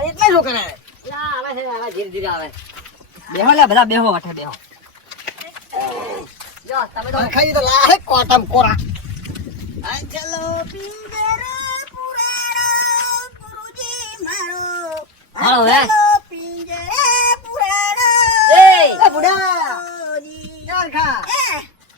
એટલે શું કરે આવે છે આવે ધીરે ધીરે આવે. બેહો લે બધા બેહો વઠે બેહો જો તમે તો ખાઈ તો લાહે કોટમ કોરા આ ચલો પિંજરે પુરાણો ગુરુજી મારો હાલો હે ચલો પિંજરે પુરાણો એ એ બુડા ગુરુજી. યાર ખા એ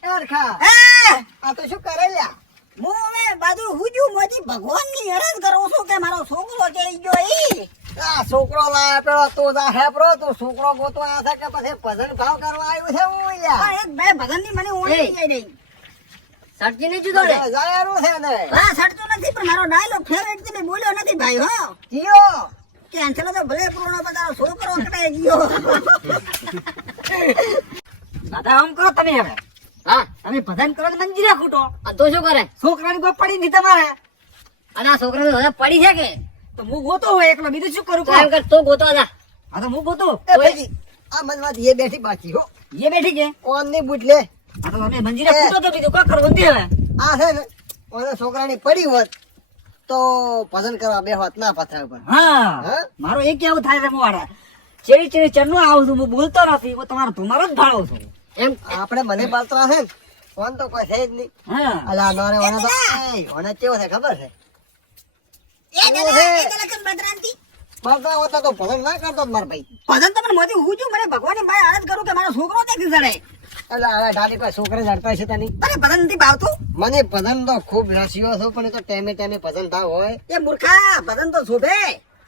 યાર ખા હા આ તો શું કરે લ્યા હું હવે બાજુ હુજુ મોજી ભગવાનની અરજ કરું છું કે મારો છોકરો જઈ ગયો ઈ આ છોકરો લાયા પેલો તું જા હેપરો તું છોકરો ગોતો આ છે કે પછી ભજન ભાવ કરવા આવ્યું છે હું લ્યા પણ એક ભાઈ ભગવાનની મને ઓળખી જાય નહીં સટકી નહીં જુદો રે જાયારું છે ને હા સડતો નથી પણ મારો ડાયલોગ ફેવરેટ છે મેં બોલ્યો નથી ભાઈ હો જીઓ કેન્સલ તો ભલે પૂર્ણ પણ તારો છોકરો કટાઈ ગયો દાદા આમ કરો તમે હવે હા તમે ભજન કરો તો મંજીરા ખૂટો આ તો શું કરે છોકરાની કોઈ પડી નહીં તમારે અને આ છોકરાને હવે પડી છે કે તો હું ગોતો હોય એકલો બીજું શું કરું તો એમ કર તો ગોતો જા હા તો હું ગોતો એ ભાઈ આ મનવાદ એ બેઠી બાકી હો ये बैठी के કોણ ની બુટ લે આ તો અમે મંજીરા ફૂટો તો બીજું કા કરવું દે હવે આ છે ને ઓને છોકરાની પડી હોત તો ભજન કરવા બે હોત ના પથરા ઉપર હા હા? મારો એક કેવું થાય છે મોવાડા ચેડી ચેડી ચરનો આવું છું હું બોલતો નથી હું તમારો તમારો જ ભાળો છું એમ આપણે મને બાલતા છે ને ફોન તો કોઈ છે જ નહીં હા અલા નોરે ઓને તો ઓને કેવો છે ખબર છે બાલતા હોતા તો ભજન ના કરતો માર ભાઈ ભજન તમને મોદી હું છું મને ભગવાનની માય આરજ કરું કે મારો છોકરો દેખી જડે એટલે હવે ડાલી કોઈ છોકરે જડતા છે તની અરે ભજન નથી ભાવતું મને ભજન તો ખૂબ રસ્યો છો પણ એ તો ટાઈમે ટાઈમે ભજન ભાવ હોય એ મૂર્ખા ભજન તો શોભે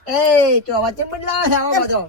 એ તો અવાજ ચમ બદલાવે છે આવો બધો